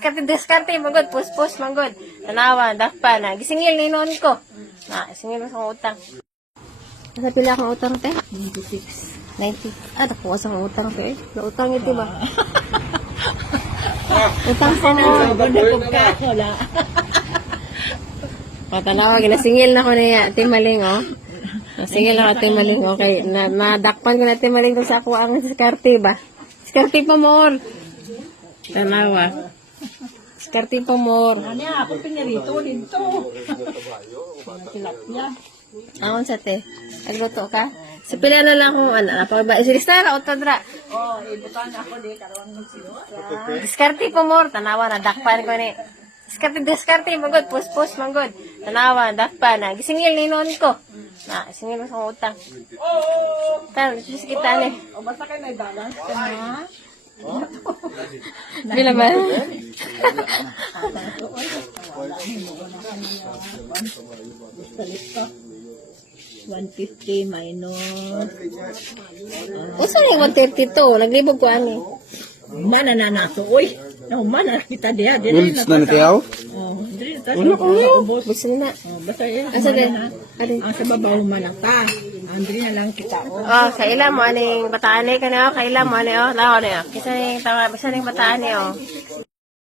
Diskarte, manggod, puspos, manggod. Tanawa, dakpa na. Gisingil, ninon ko. Singil mo sa utang. Nasa pila akong utang, te? 96. 90. Nakuha sa utang, te. Nautang ito ba? Utang sa na. Wala. Tanawa, ginasingil na ko na Timaling, oh. Nasingil na ko Timaling, okay. Nadakpan ko na Timaling kung sa ako ang diskarte ba? Diskarte pa more. Tanawa. Diskarte pa more. Ano ako pinarito dito. Tilapia. Aon sa te. Nagluto ka? Sa pila na lang kung ano. Pagba, silista ra, otodra. Ibutan ako di karon magsinuwa. Diskarte pa more. Tanawa, nadakpan ko ni. Diskarte, manggod, puspos, manggod. Tanawa, dakpan na. Gisingil, ninon ko. Singil mo sa utang. Tan, sus kita ni. O basta kayo may balance ka na. Bila ba? 150 minus. Usa ni 132, naglibog ko ani. Mana na nato, uy. No, mana kita dia. Wills na natiyaw? Oh, diri ta. Wala ko yun. Buksan na. Basta yan. Asa din? Adi. Ang sa babaw man ta. Andri na lang kita. Oh, kaila mo aning bataan ni kanyo, kaila mo ani oh, lawa ni oh. Kisa ning tama, bisa ning bataan ni oh.